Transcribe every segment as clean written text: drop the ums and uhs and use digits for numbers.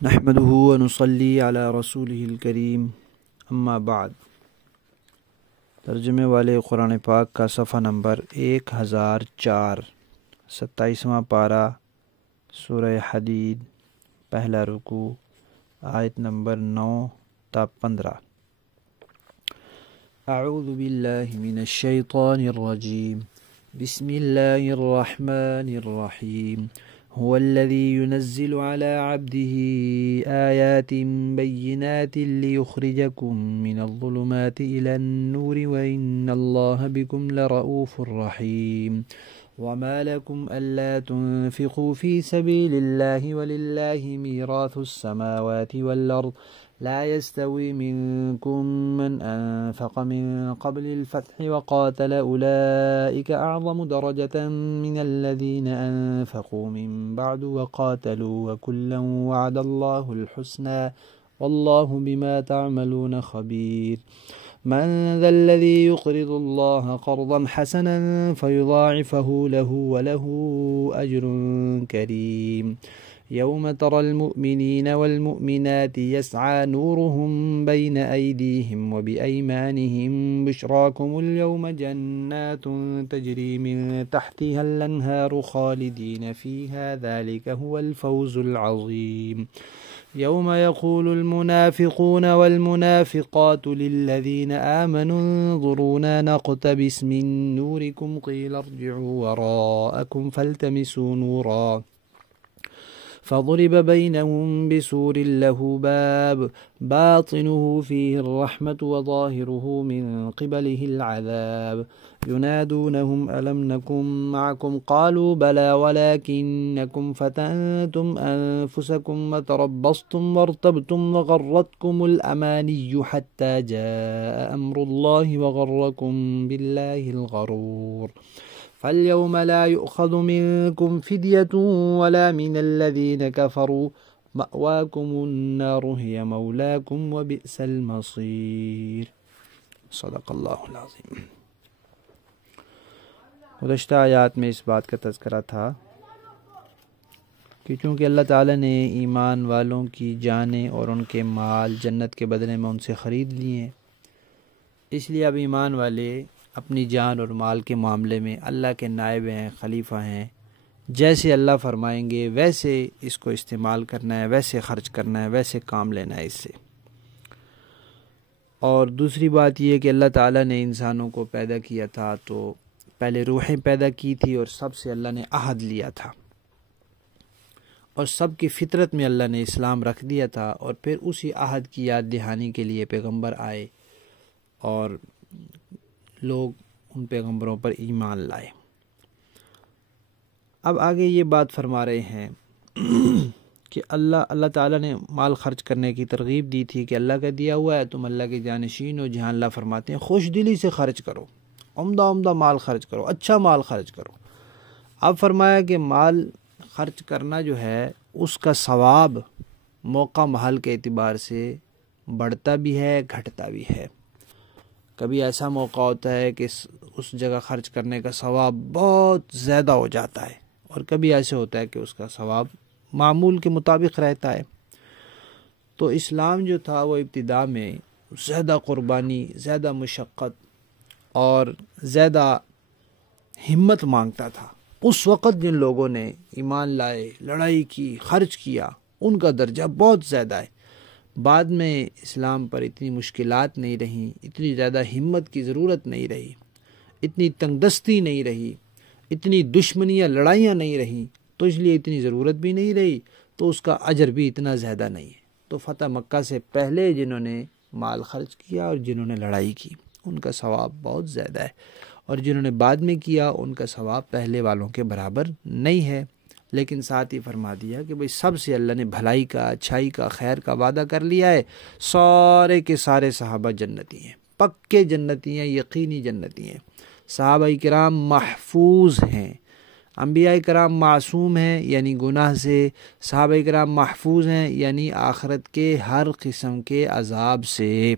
نحمده ونصلي على رسوله الکریم اما بعد۔ ترجمے والے قرآن پاک کا صفحہ نمبر 1004، 27واں پارہ، سورہ حدید، پہلا رکوع، آیت نمبر 9 تا 15۔ اعوذ باللہ من الشیطان الرجیم، بسم اللہ الرحمن الرحیم۔ هو الذي ينزل على عبده آيات بينات ليخرجكم من الظلمات إلى النور وإن الله بكم لرؤوف رحيم۔ وما لكم ألا تنفقوا في سبيل الله ولله ميراث السماوات والأرض لا يستوي منكم من أنفق من قبل الفتح وقاتل أولئك أعظم درجة من الذين أنفقوا من بعد وقاتلوا وكلا وعد الله الحسنى والله بما تعملون خبير۔ من ذا الذي يقرض الله قرضا حسنا فيضاعفه له وله أجر كريم۔ يوم ترى المؤمنين والمؤمنات يسعى نورهم بين أيديهم وبأيمانهم بشراكم اليوم جنات تجري من تحتها الأنهار خالدين فيها ذلك هو الفوز العظيم۔ يوم يقول المنافقون والمنافقات للذين آمنوا انظرونا نقتبس من نوركم قيل ارجعوا وراءكم فالتمسوا نورا فضرب بينهم بسور له باب باطنه فيه الرحمة وظاهره من قبله العذاب ينادونهم ألم نكن معكم قالوا بلى ولكنكم فتنتم أنفسكم وتربصتم وارتبتم وغرتكم الأماني حتى جاء أمر الله وغركم بالله الغرور۔ فاليوم لا يؤخذ منكم فدية ولا من الذين كفروا مأواكم النار هي مولاكم وبئس المصير۔ صدق اللہ العظیم۔ گزشتہ آیات میں اس بات کا تذکرہ تھا کہ چونکہ اللہ تعالیٰ نے ایمان والوں کی جانیں اور ان کے مال جنت کے بدلے میں ان سے خرید لیے، اس لیے اب ایمان والے اپنی جان اور مال کے معاملے میں اللہ کے نائب ہیں، خلیفہ ہیں۔ جیسے اللہ فرمائیں گے ویسے اس کو استعمال کرنا ہے، ویسے خرچ کرنا ہے، ویسے کام لینا ہے اس سے۔ اور دوسری بات یہ کہ اللہ تعالیٰ نے انسانوں کو پیدا کیا تھا تو پہلے روحیں پیدا کی تھی اور سب سے اللہ نے عہد لیا تھا، اور سب کی فطرت میں اللہ نے اسلام رکھ دیا تھا، اور پھر اسی عہد کی یاد دہانی کے لیے پیغمبر آئے اور لوگ ان پیغمبروں پر ایمان لائے۔ اب آگے یہ بات فرما رہے ہیں کہ اللہ تعالیٰ نے مال خرچ کرنے کی ترغیب دی تھی کہ اللہ کا دیا ہوا ہے، تم اللہ کے جانشین ہو، جہاں اللہ فرماتے ہیں خوش دلی سے خرچ کرو، عمدہ مال خرچ کرو، اچھا مال خرچ کرو۔ اب فرمایا کہ مال خرچ کرنا جو ہے اس کا ثواب موقع محل کے اعتبار سے بڑھتا بھی ہے، گھٹتا بھی ہے۔ کبھی ایسا موقع ہوتا ہے کہ اس جگہ خرچ کرنے کا ثواب بہت زیادہ ہو جاتا ہے، اور کبھی ایسے ہوتا ہے کہ اس کا ثواب معمول کے مطابق رہتا ہے۔ تو اسلام جو تھا وہ ابتدا میں زیادہ قربانی، زیادہ مشقت اور زیادہ ہمت مانگتا تھا۔ اس وقت جن لوگوں نے ایمان لائے، لڑائی کی، خرچ کیا، ان کا درجہ بہت زیادہ ہے۔ بعد میں اسلام پر اتنی مشکلات نہیں رہیں، اتنی زیادہ ہمت کی ضرورت نہیں رہی، اتنی تنگ دستی نہیں رہی، اتنی دشمنیاں، لڑائیاں نہیں رہیں، تو اس لیے اتنی ضرورت بھی نہیں رہی، تو اس کا اجر بھی اتنا زیادہ نہیں ہے۔ تو فتح مکہ سے پہلے جنہوں نے مال خرچ کیا اور جنہوں نے لڑائی کی ان کا ثواب بہت زیادہ ہے، اور جنہوں نے بعد میں کیا ان کا ثواب پہلے والوں کے برابر نہیں ہے۔ لیکن ساتھ ہی فرما دیا کہ بھئی سب سے اللہ نے بھلائی کا، اچھائی کا، خیر کا وعدہ کر لیا ہے۔ سارے کے سارے صحابہ جنتی ہیں، پکے جنتی ہیں، یقینی جنتی ہیں۔ صحابہ کرام محفوظ ہیں، انبیاء کرام معصوم ہیں یعنی گناہ سے، صحابہ کرام محفوظ ہیں یعنی آخرت کے ہر قسم کے عذاب سے۔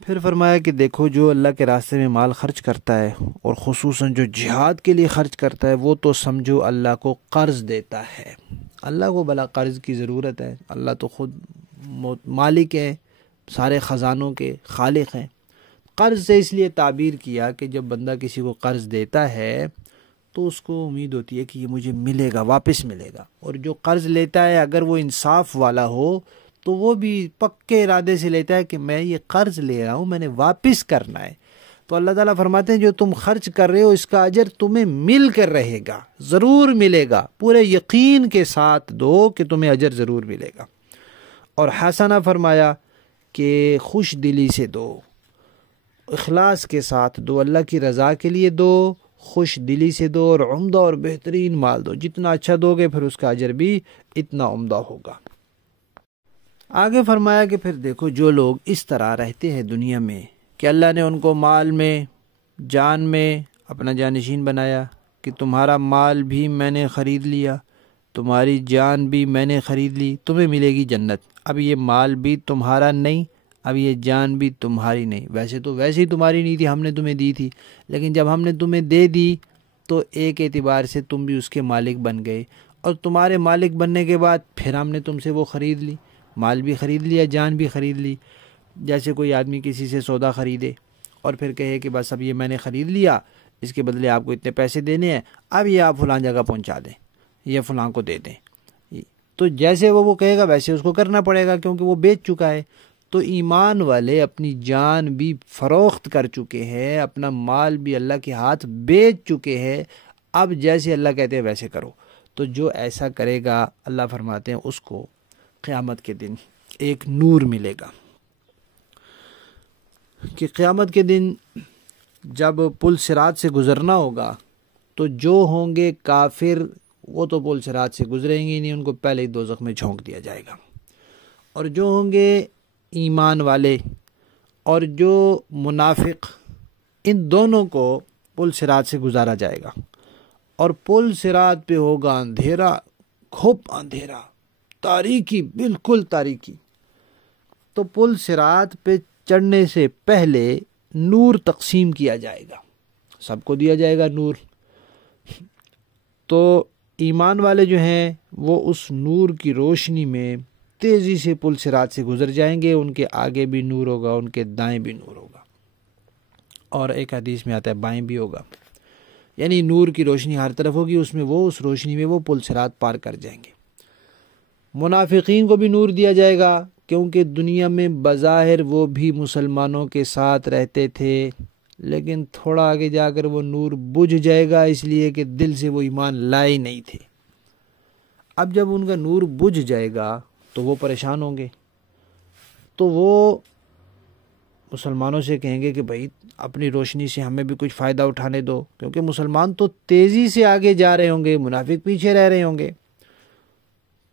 پھر فرمایا کہ دیکھو جو اللہ کے راستے میں مال خرچ کرتا ہے اور خصوصاً جو جہاد کے لیے خرچ کرتا ہے وہ تو سمجھو اللہ کو قرض دیتا ہے، اللہ کو بلا قرض کی ضرورت ہے؟ اللہ تو خود مالک ہے، سارے خزانوں کے خالق ہیں۔ قرض سے اس لیے تعبیر کیا کہ جب بندہ کسی کو قرض دیتا ہے تو اس کو امید ہوتی ہے کہ یہ مجھے ملے گا، واپس ملے گا، اور جو قرض لیتا ہے اگر وہ انصاف والا ہو تو وہ بھی پکے ارادے سے لیتا ہے کہ میں یہ قرض لے رہا ہوں، میں نے واپس کرنا ہے۔ تو اللہ تعالیٰ فرماتے ہیں جو تم خرچ کر رہے ہو اس کا اجر تمہیں مل کر رہے گا، ضرور ملے گا، پورے یقین کے ساتھ دو کہ تمہیں اجر ضرور ملے گا۔ اور حسنہ فرمایا کہ خوش دلی سے دو، اخلاص کے ساتھ دو، اللہ کی رضا کے لیے دو، خوش دلی سے دو، اور عمدہ اور بہترین مال دو۔ جتنا اچھا دو گے پھر اس کا اجر بھی اتنا عمدہ ہوگا۔ آگے فرمایا کہ پھر دیکھو جو لوگ اس طرح رہتے ہیں دنیا میں کہ اللہ نے ان کو مال میں، جان میں اپنا جانشین بنایا کہ تمہارا مال بھی میں نے خرید لیا، تمہاری جان بھی میں نے خرید لی، تمہیں ملے گی جنت۔ اب یہ مال بھی تمہارا نہیں، اب یہ جان بھی تمہاری نہیں، ویسے ہی تمہاری نہیں تھی، ہم نے تمہیں دی تھی، لیکن جب ہم نے تمہیں دے دی تو ایک اعتبار سے تم بھی اس کے مالک بن گئے، اور تمہارے مالک بننے کے بعد پھر ہم نے تم سے وہ خرید لی، مال بھی خرید لیا، جان بھی خرید لی۔ جیسے کوئی آدمی کسی سے سودا خریدے اور پھر کہے کہ بس اب یہ میں نے خرید لیا، اس کے بدلے آپ کو اتنے پیسے دینے ہیں، اب یہ آپ فلاں جگہ پہنچا دیں، یہ فلاں کو دے دیں، تو جیسے وہ کہے گا ویسے اس کو کرنا پڑے گا کیونکہ وہ بیچ چکا ہے۔ تو ایمان والے اپنی جان بھی فروخت کر چکے ہیں، اپنا مال بھی اللہ کے ہاتھ بیچ چکے ہیں، اب جیسے اللہ کہتے ہیں ویسے کرو۔ تو جو ایسا کرے گا اللہ فرماتے ہیں اس کو قیامت کے دن ایک نور ملے گا، کہ قیامت کے دن جب پل صراط سے گزرنا ہوگا تو جو ہوں گے کافر وہ تو پل صراط سے گزریں گے نہیں، ان کو پہلے ہی دوزخ میں جھونک دیا جائے گا، اور جو ہوں گے ایمان والے اور جو منافق، ان دونوں کو پل صراط سے گزارا جائے گا، اور پل صراط پہ ہوگا اندھیرا، کھوپ اندھیرا، تاریکی، بالکل تاریکی۔ تو پل صراط پہ چڑھنے سے پہلے نور تقسیم کیا جائے گا، سب کو دیا جائے گا نور۔ تو ایمان والے جو ہیں وہ اس نور کی روشنی میں تیزی سے پل صراط سے گزر جائیں گے، ان کے آگے بھی نور ہوگا، ان کے دائیں بھی نور ہوگا، اور ایک حدیث میں آتا ہے بائیں بھی ہوگا، یعنی نور کی روشنی ہر طرف ہوگی، اس میں وہ اس روشنی میں وہ پل صراط پار کر جائیں گے۔ منافقین کو بھی نور دیا جائے گا کیونکہ دنیا میں بظاہر وہ بھی مسلمانوں کے ساتھ رہتے تھے، لیکن تھوڑا آگے جا کر وہ نور بجھ جائے گا، اس لیے کہ دل سے وہ ایمان لائے نہیں تھے۔ اب جب ان کا نور بجھ جائے گا تو وہ پریشان ہوں گے، تو وہ مسلمانوں سے کہیں گے کہ بھائی اپنی روشنی سے ہمیں بھی کچھ فائدہ اٹھانے دو، کیونکہ مسلمان تو تیزی سے آگے جا رہے ہوں گے، منافق پیچھے رہ رہے ہوں گے۔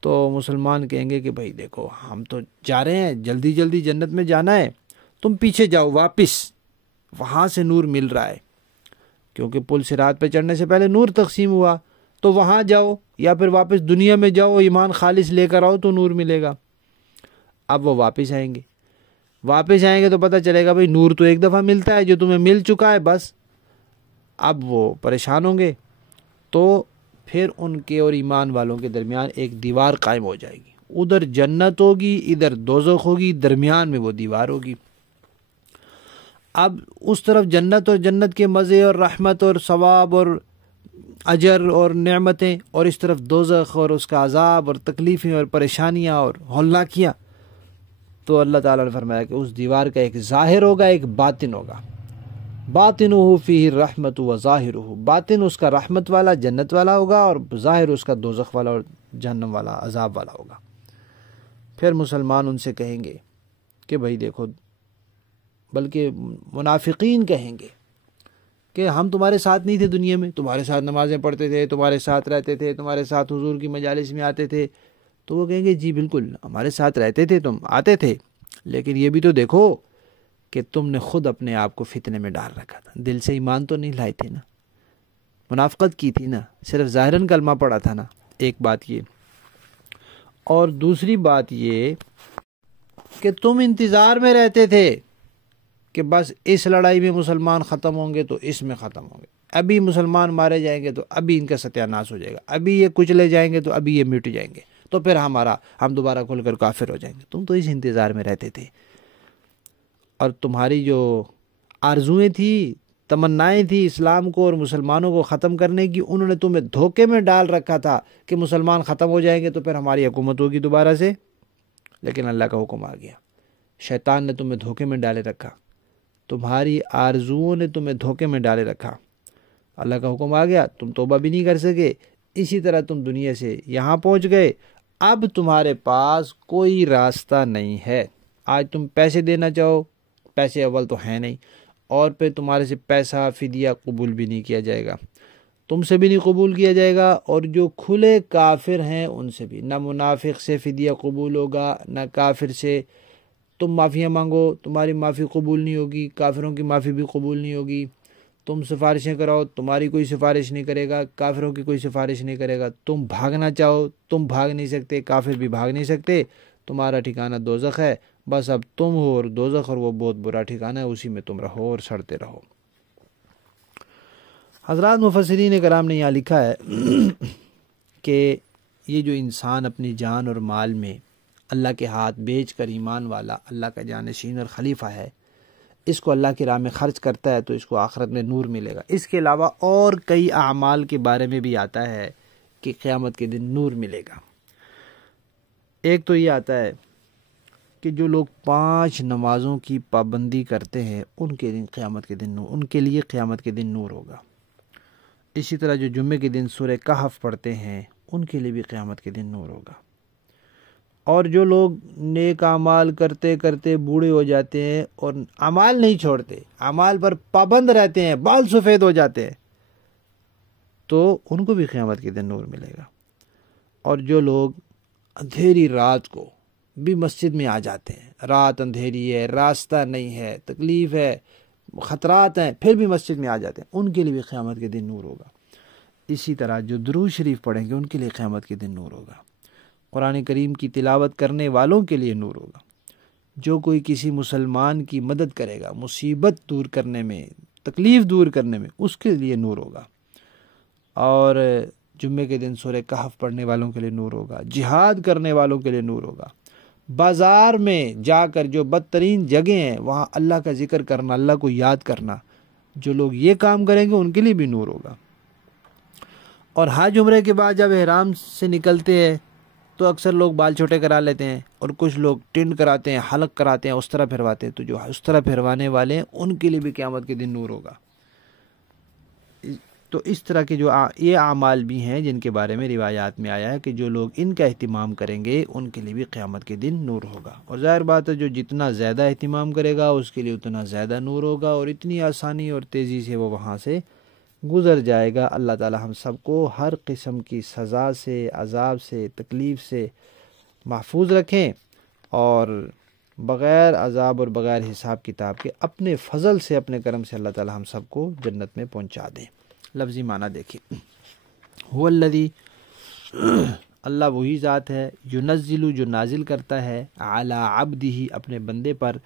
تو مسلمان کہیں گے کہ بھائی دیکھو ہم تو جا رہے ہیں، جلدی جلدی جنت میں جانا ہے، تم پیچھے جاؤ واپس، وہاں سے نور مل رہا ہے، کیونکہ پل صراط پہ چڑھنے سے پہلے نور تقسیم ہوا، تو وہاں جاؤ یا پھر واپس دنیا میں جاؤ، ایمان خالص لے کر آؤ تو نور ملے گا۔ اب وہ واپس آئیں گے تو پتہ چلے گا بھائی نور تو ایک دفعہ ملتا ہے، جو تمہیں مل چکا ہے بس۔ اب وہ پریشان ہوں گے، تو پھر ان کے اور ایمان والوں کے درمیان ایک دیوار قائم ہو جائے گی، ادھر جنت ہوگی، ادھر دوزخ ہوگی، درمیان میں وہ دیوار ہوگی۔ اب اس طرف جنت اور جنت کے مزے اور رحمت اور ثواب اور اجر اور نعمتیں، اور اس طرف دوزخ اور اس کا عذاب اور تکلیفیں اور پریشانیاں اور ہولناکیاں۔ تو اللہ تعالیٰ نے فرمایا کہ اس دیوار کا ایک ظاہر ہوگا، ایک باطن ہوگا، باطنہ فیہ الرحمت و ظاہرہ، باطن اس کا رحمت والا جنت والا ہوگا، اور ظاہر اس کا دوزخ والا اور جہنم والا عذاب والا ہوگا۔ پھر مسلمان ان سے کہیں گے کہ بھائی دیکھو، بلکہ منافقین کہیں گے کہ ہم تمہارے ساتھ نہیں تھے دنیا میں، تمہارے ساتھ نمازیں پڑھتے تھے، تمہارے ساتھ رہتے تھے، تمہارے ساتھ حضور کی مجالس میں آتے تھے۔ تو وہ کہیں گے جی بالکل ہمارے ساتھ رہتے تھے، تم آتے تھے، لیکن یہ بھی تو دیکھو کہ تم نے خود اپنے آپ کو فتنے میں ڈال رکھا تھا، دل سے ایمان تو نہیں لائے تھے نا، منافقت کی تھی نا، صرف ظاہراً کلمہ پڑا تھا نا۔ ایک بات یہ، اور دوسری بات یہ کہ تم انتظار میں رہتے تھے کہ بس اس لڑائی میں مسلمان ختم ہوں گے تو اس میں ختم ہوں گے، ابھی مسلمان مارے جائیں گے تو ابھی ان کا ستیہ ناش ہو جائے گا، ابھی یہ کچلے جائیں گے تو ابھی یہ مٹ جائیں گے، تو پھر ہم دوبارہ کھل کر کافر ہو جائیں گے۔ تم تو اس انتظار میں رہتے تھے، اور تمہاری جو آرزوئیں تھیں، تمنائیں تھیں اسلام کو اور مسلمانوں کو ختم کرنے کی، انہوں نے تمہیں دھوکے میں ڈال رکھا تھا کہ مسلمان ختم ہو جائیں گے تو پھر ہماری حکومت ہوگی دوبارہ سے، لیکن اللہ کا حکم آ گیا، شیطان نے تمہیں دھوکے میں ڈالے رکھا، تمہاری آرزوؤں نے تمہیں دھوکے میں ڈالے رکھا، اللہ کا حکم آ گیا، تم توبہ بھی نہیں کر سکے، اسی طرح تم دنیا سے یہاں پہنچ گئے، اب تمہارے پاس کوئی راستہ نہیں ہے۔ آج تم پیسے دینا چاہو، پیسے اول تو ہیں نہیں، اور پھر تمہارے سے پیسہ فدیہ قبول بھی نہیں کیا جائے گا، تم سے بھی نہیں قبول کیا جائے گا، اور جو کھلے کافر ہیں ان سے بھی، نہ منافق سے فدیہ قبول ہوگا، نہ کافر سے۔ تم معافیاں مانگو، تمہاری معافی قبول نہیں ہوگی، کافروں کی معافی بھی قبول نہیں ہوگی، تم سفارشیں کراؤ، تمہاری کوئی سفارش نہیں کرے گا، کافروں کی کوئی سفارش نہیں کرے گا، تم بھاگنا چاہو، تم بھاگ نہیں سکتے، کافر بھی بھاگ نہیں سکتے، تمہارا ٹھکانہ دوزخ ہے، بس اب تم ہو اور دوزخ، اور وہ بہت برا ٹھکانہ ہے، اسی میں تم رہو اور سڑتے رہو۔ حضرات مفسرین کرام نے یہاں لکھا ہے کہ یہ جو انسان اپنی جان اور مال میں اللہ کے ہاتھ بیچ کر ایمان والا، اللہ کا جانشین اور خلیفہ ہے، اس کو اللہ کی راہ میں خرچ کرتا ہے تو اس کو آخرت میں نور ملے گا۔ اس کے علاوہ اور کئی اعمال کے بارے میں بھی آتا ہے کہ قیامت کے دن نور ملے گا۔ ایک تو یہ آتا ہے کہ جو لوگ 5 نمازوں کی پابندی کرتے ہیں ان کے دن قیامت کے دن نور، ان کے لیے قیامت کے دن نور ہوگا۔ اسی طرح جو جمعے کے دن سورہ کہف پڑھتے ہیں ان کے لیے بھی قیامت کے دن نور ہوگا۔ اور جو لوگ نیک اعمال کرتے کرتے بوڑھے ہو جاتے ہیں اور اعمال نہیں چھوڑتے، اعمال پر پابند رہتے ہیں، بال سفید ہو جاتے ہیں، تو ان کو بھی قیامت کے دن نور ملے گا۔ اور جو لوگ اندھیری رات کو بھی مسجد میں آ جاتے ہیں، رات اندھیری ہے، راستہ نہیں ہے، تکلیف ہے، خطرات ہیں، پھر بھی مسجد میں آ جاتے ہیں، ان کے لیے بھی قیامت کے دن نور ہوگا۔ اسی طرح جو درود شریف پڑھیں گے ان کے لیے قیامت کے دن نور ہوگا۔ قرآن کریم کی تلاوت کرنے والوں کے لیے نور ہوگا۔ جو کوئی کسی مسلمان کی مدد کرے گا مصیبت دور کرنے میں، تکلیف دور کرنے میں، اس کے لیے نور ہوگا۔ اور جمعے کے دن سورہ کہف پڑھنے والوں کے لیے نور ہوگا، جہاد کرنے والوں کے لیے نور ہوگا، بازار میں جا کر جو بدترین جگہیں ہیں وہاں اللہ کا ذکر کرنا، اللہ کو یاد کرنا، جو لوگ یہ کام کریں گے ان کے لیے بھی نور ہوگا۔ اور حج عمرے کے بعد جب احرام سے نکلتے ہیں تو اکثر لوگ بال چھوٹے کرا لیتے ہیں، اور کچھ لوگ ٹنڈ کراتے ہیں، حلق کراتے ہیں، اس طرح پھرواتے ہیں، تو جو اس طرح پھروانے والے ہیں ان کے لیے بھی قیامت کے دن نور ہوگا۔ تو اس طرح کے جو یہ اعمال بھی ہیں جن کے بارے میں روایات میں آیا ہے کہ جو لوگ ان کا اہتمام کریں گے ان کے لیے بھی قیامت کے دن نور ہوگا۔ اور ظاہر بات ہے جو جتنا زیادہ اہتمام کرے گا اس کے لیے اتنا زیادہ نور ہوگا، اور اتنی آسانی اور تیزی سے وہ وہاں سے گزر جائے گا۔ اللہ تعالی ہم سب کو ہر قسم کی سزا سے، عذاب سے، تکلیف سے محفوظ رکھیں، اور بغیر عذاب اور بغیر حساب کتاب کے اپنے فضل سے، اپنے کرم سے اللہ تعالی ہم سب کو جنت میں پہنچا دیں۔ لفظی معنی دیکھیں، هو الذی، اللہ وہی ذات ہے، ینزل، جو نازل کرتا ہے، علی عبدہ، اپنے بندے پر،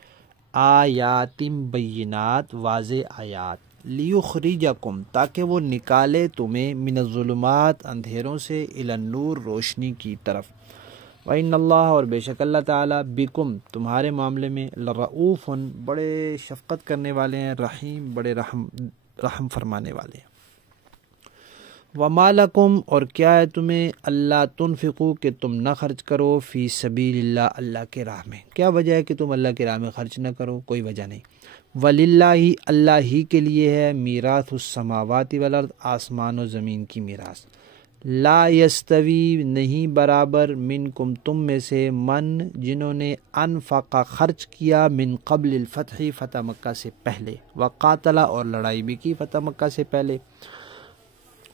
آیات بینات، واضح آیات، لیخرجکم، تاکہ وہ نکالے تمہیں، من الظلمات، اندھیروں سے، الی النور، روشنی کی طرف، وَإِنَّ اللَّهَ، اور بے شک اللہ تعالیٰ، بکم، تمہارے معاملے میں، لرؤوف، بڑے شفقت کرنے والے ہیں، رحیم، بڑے رحم فرمانے والے ہیں۔ وَمَا لَكُمْ، اور کیا ہے تمہیں، اللہ تنفقوا، کہ تم نہ خرچ کرو، فی سبیل اللہ، اللہ کے راہ میں، کیا وجہ ہے کہ تم اللہ کے راہ میں خرچ نہ کرو؟ کوئی وجہ نہیں۔ وَلِلَّهِ، اللہ ہی کے لیے ہے، میراث السماوات والارض، آسمان و زمین کی میراث، لا یستوی، نہیں برابر، منکم، تم میں سے، من، جنہوں نے، انفق، خرچ کیا، من قبل الفتح، فتح مکہ سے پہلے، وقاتل، اور لڑائی بھی کی فتح مکہ سے پہلے،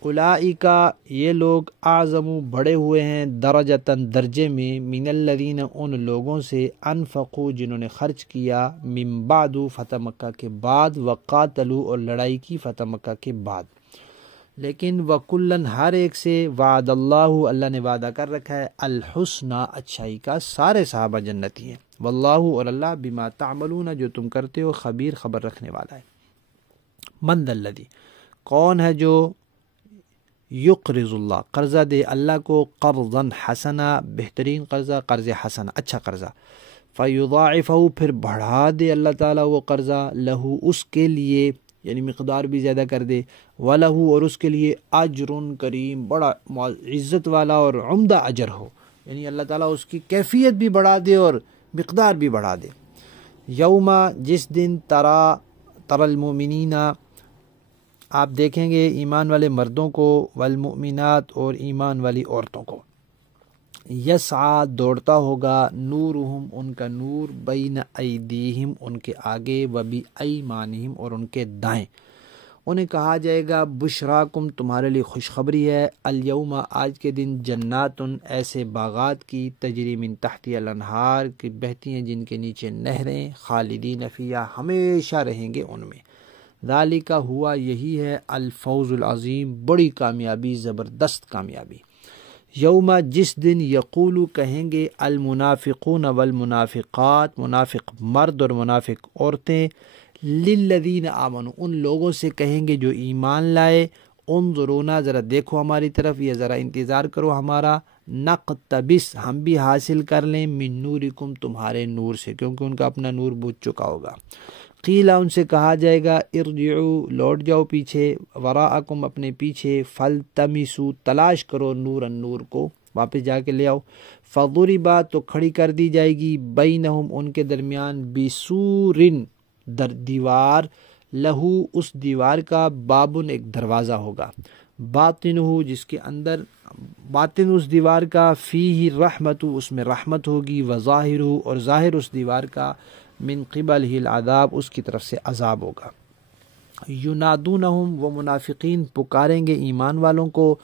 اولئک، یہ لوگ، اعظم، بڑے ہوئے ہیں، درجتاً، درجے میں، من الذین، ان لوگوں سے، انفقوا، جنہوں نے خرچ کیا، من بعد، فتح مکہ کے بعد، وقاتلوا، اور لڑائی کی فتح مکہ کے بعد۔ لیکن وکلن، ہر ایک سے، وعد اللہ، اللہ نے وعدہ کر رکھا ہے، الحسنی، اچھائی کا، سارے صحابہ جنتی ہیں، واللہ، اور اللہ، بما تعملون، جو تم کرتے ہو، خبیر، خبر رکھنے والا ہے۔ من ذا الذی، کون ہے جو یقرض اللہ قرضہ دے اللہ کو، قرضا حسنا بہترین قرضہ، قرض حسنا اچھا قرضہ، فیضاعفہ پھر بڑھا دے اللہ تعالیٰ وہ قرضہ، لہو اس کے لیے یعنی مقدار بھی زیادہ کر دے، وَلَهُ اور اس کے لیے اجر کریم بڑا عزت والا اور عمدہ اجر ہو، یعنی اللہ تعالیٰ اس کی کیفیت بھی بڑھا دے اور مقدار بھی بڑھا دے۔ یوم جس دن ترى المؤمنین آپ دیکھیں گے ایمان والے مردوں کو، والمؤمنات اور ایمان والی عورتوں کو، یسعی دوڑتا ہوگا، نورہم ان کا نور، بین ایدیہم ان کے آگے، وبایمانہم اور ان کے دائیں، انہیں کہا جائے گا بشراکم تمہارے لیے خوشخبری ہے، الیوم آج کے دن، جناتن ایسے باغات کی، تجری من تحتی الانہار کی بہتی ہیں جن کے نیچے نہریں، خالدین فیہا ہمیشہ رہیں گے ان میں، ذالک ہوا یہی ہے الفوز العظیم بڑی کامیابی زبردست کامیابی۔ یوم جس دن یقولو کہیں گے المنافقون والمنافقات منافق مرد اور منافق عورتیں، للذین آمنوا ان لوگوں سے کہیں گے جو ایمان لائے، انظرونا ذرا دیکھو ہماری طرف یا ذرا انتظار کرو ہمارا، نقتبس ہم بھی حاصل کر لیں، من نورکم تمہارے نور سے، کیونکہ ان کا اپنا نور بجھ چکا ہوگا۔ قیلا ان سے کہا جائے گا ارجعوا لوٹ جاؤ پیچھے، وراءکم اپنے پیچھے، فالتمسوا تلاش کرو نور النور کو، واپس جا کے لے آؤ، فضربا تو کھڑی کر دی جائے گی، بینہم ان کے درمیان، بسورن در دیوار، لہو اس دیوار کا، بابن ایک دروازہ ہوگا، باطنہ جس کے اندر، باطن اس دیوار کا، فیہ رحمت اس میں رحمت ہوگی، وظاہرہ اور ظاہر اس دیوار کا، من قبلہ العذاب اس کی طرف سے عذاب ہوگا۔ ینادونہم وہ منافقین پکاریں گے ایمان والوں کو،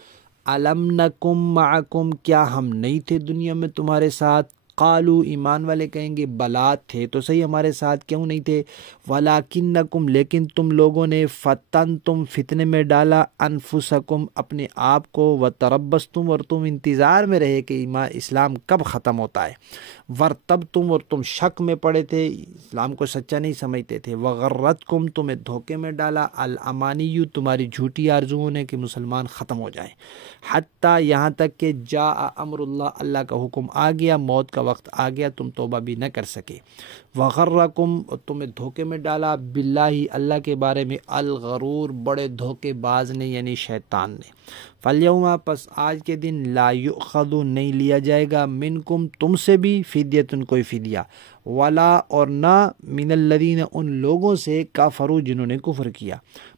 الم نکم معکم کیا ہم نہیں تھے دنیا میں تمہارے ساتھ، قالو ایمان والے کہیں گے بلا تھے تو صحیح ہمارے ساتھ، کیوں نہیں تھے، ولیکنکم لیکن تم لوگوں نے، فتنتم فتنے میں ڈالا، انفسکم اپنے آپ کو، وتربصتم اور تم انتظار میں رہے کہ اسلام کب ختم ہوتا ہے، ورتبتم اور تم شک میں پڑے تھے، اسلام کو سچا نہیں سمجھتے تھے، وغرتکم تمہیں دھوکے میں ڈالا، الامانی تمہاری جھوٹی آرزوؤں نے کہ مسلمان ختم ہو جائیں، حتیٰ یہاں تک کہ جاء امر اللہ اللہ کا حکم آ گیا، موت کا وقت آ گیا، تم توبہ بھی نہ کر سکے، وغرکم تمہیں دھوکے میں ڈالا، باللہ اللہ کے بارے میں، الغرور بڑے دھوکے باز نے یعنی شیطان نے، فالیوم پس آج کے دن، لا یؤخذ نہیں لیا جائے گا، منکم تم سے بھی، فدیتن کوئی فدیہ، ولا اور نہ، من الذین ان لوگوں سے، کفروا جنہوں نے کفر کیا،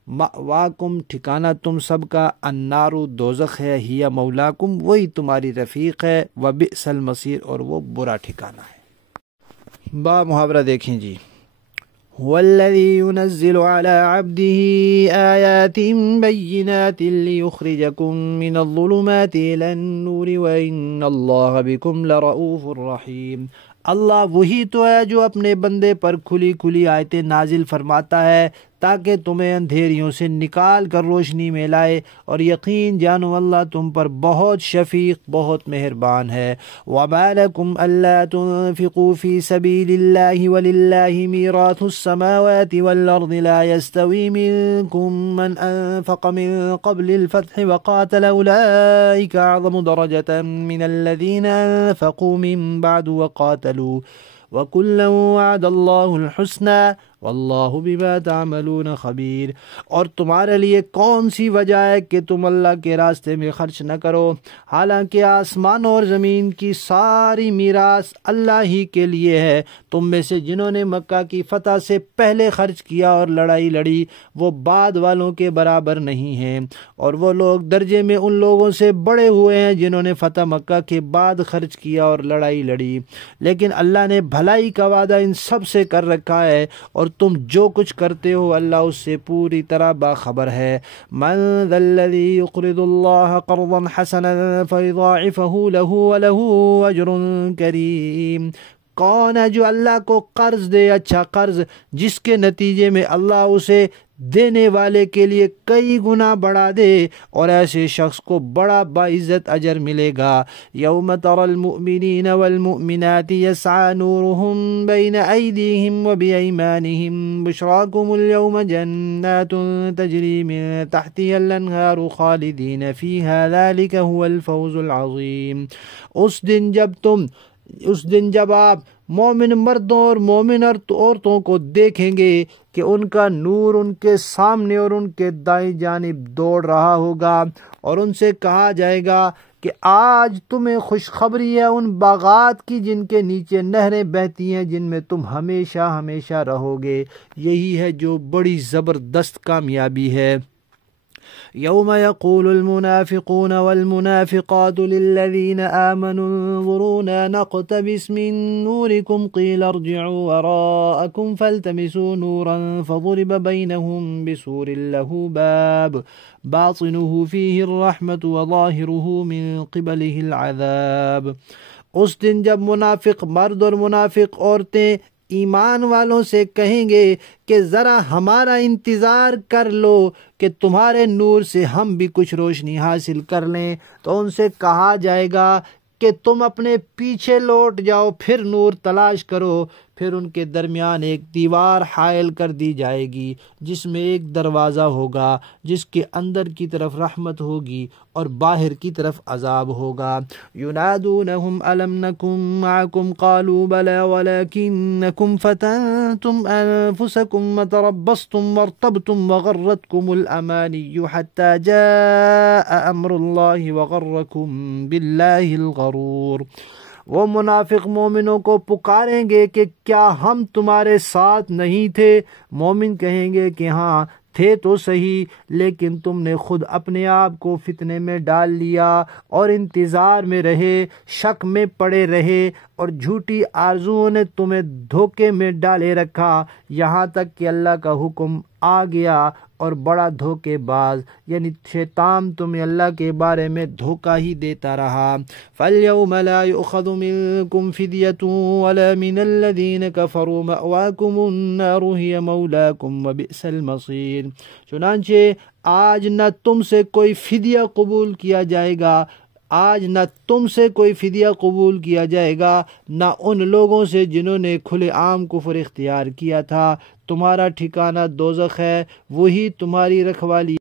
مأواکم ٹھکانہ تم سب کا، النار دوزخ ہے، ہی مولاکم وہی تمہاری رفیق ہے، وبئس المصیر اور وہ برا ٹھکانہ ہے۔ با محاورہ دیکھیں جی، والذی ينزل على عبده آیات بینات لیخرجکم من الظلمات الى النور وان اللہ بکم لرؤوف رحیم، اللہ وہی تو ہے جو اپنے بندے پر کھلی کھلی آیتیں نازل فرماتا ہے تاکہ تمہیں اندھیریوں سے نکال کر روشنی میں لائے، اور یقین جانو اللہ تم پر بہت شفیق بہت مہربان ہے۔ وَمَا لَكُمْ أَلَّا تُنْفِقُوا فِي سَبِيلِ اللَّهِ وَلِلَّهِ مِيرَاثُ السَّمَاوَاتِ وَالْأَرْضِ لَا يَسْتَوِي مِنكُم مَّنْ أَنفَقَ مِن قَبْلِ الْفَتْحِ وَقَاتَلَ أُولَئِكَ أَعْظَمُ دَرَجَةً مِّنَ الَّذِينَ أَنفَقُوا مِن بَعْدُ وَقَاتَلُوا وَكُلًّا وَعَدَ اللَّهُ الْحُسْنَىٰ واللہ بما تعملون خبیر، اور تمہارے لیے کون سی وجہ ہے کہ تم اللہ کے راستے میں خرچ نہ کرو، حالانکہ آسمان اور زمین کی ساری میراث اللہ ہی کے لیے ہے، تم میں سے جنہوں نے مکہ کی فتح سے پہلے خرچ کیا اور لڑائی لڑی وہ بعد والوں کے برابر نہیں ہیں، اور وہ لوگ درجے میں ان لوگوں سے بڑے ہوئے ہیں جنہوں نے فتح مکہ کے بعد خرچ کیا اور لڑائی لڑی، لیکن اللہ نے بھلائی کا وعدہ ان سب سے کر رکھا ہے، اور تم جو کچھ کرتے ہو اللہ اس سے پوری طرح باخبر ہے۔ من ذا الذی یقرض اللہ قرضا حسنا فیضاعفہ لہ ولہ اجر کریم، کون ہے جو اللہ کو قرض دے اچھا قرض جس کے نتیجے میں اللہ اسے دینے والے کے لیے کئی گنا بڑھا دے، اور ایسے شخص کو بڑا باعزت اجر ملے گا۔ یوم تری المؤمنین والمؤمنات یسعی نورهم بین ایدیہم وبایمانہم بشراکم اليوم جنات تجری من تحتها الانہار خالدین فیہا ذلک هو الفوز العظیم۔ اس دن جب آپ مومن مردوں اور مومن عورتوں کو دیکھیں گے کہ ان کا نور ان کے سامنے اور ان کے دائیں جانب دوڑ رہا ہوگا، اور ان سے کہا جائے گا کہ آج تمہیں خوشخبری ہے ان باغات کی جن کے نیچے نہریں بہتی ہیں، جن میں تم ہمیشہ ہمیشہ رہو گے۔ یہی ہے جو بڑی زبردست کامیابی ہے۔ یوم یقول المنافقون والمنافقات للذین آمنوا انظرونا نقتبس من نورکم قیل ارجعوا وراءکم فالتمسوا نورا فضرب بینہم بسور له باب باطنه فیہ الرحمة وظاہرہ من قبلہ العذاب۔ اس دن جب منافق مرد اور منافق عورتیں ایمان والوں سے کہیں گے کہ ذرا ہمارا انتظار کر لو کہ تمہارے نور سے ہم بھی کچھ روشنی حاصل کر لیں، تو ان سے کہا جائے گا کہ تم اپنے پیچھے لوٹ جاؤ، پھر نور تلاش کرو۔ پھر ان کے درمیان ایک دیوار حائل کر دی جائے گی جس میں ایک دروازہ ہوگا، جس کے اندر کی طرف رحمت ہوگی اور باہر کی طرف عذاب ہوگا۔ ینادونہم الم نکن معکم قالوا بلی ولکنکم فتنتم انفسکم وتربصتم وارتبتم وغرتکم الامانی حتی جاء امر اللہ وغرکم باللہ الغرور۔ وہ منافق مومنوں کو پکاریں گے کہ کیا ہم تمہارے ساتھ نہیں تھے؟ مومن کہیں گے کہ ہاں تھے تو صحیح، لیکن تم نے خود اپنے آپ کو فتنے میں ڈال لیا اور انتظار میں رہے، شک میں پڑے رہے، اور جھوٹی آرزوؤں نے تمہیں دھوکے میں ڈالے رکھا، یہاں تک کہ اللہ کا حکم آ گیا اور بڑا دھوکے باز یعنی شیطان تمہیں اللہ کے بارے میں دھوکہ ہی دیتا رہا۔ فَالْيَوْمَ لَا يُؤْخَذُ مِنْكُمْ فِدْيَةٌ وَلَا مِنَ الَّذِينَ كَفَرُوا مَأْوَاكُمُ النَّارُ هِيَ مَوْلَاكُمْ وَبِئْسَ الْمَصِيرُ۔ چنانچہ آج نہ تم سے کوئی فدیہ قبول کیا جائے گا، آج نہ تم سے کوئی فدیہ قبول کیا جائے گا، نہ ان لوگوں سے جنہوں نے کھلے عام کفر اختیار کیا تھا۔ تمہارا ٹھکانہ دوزخ ہے، وہی تمہاری رکھوالی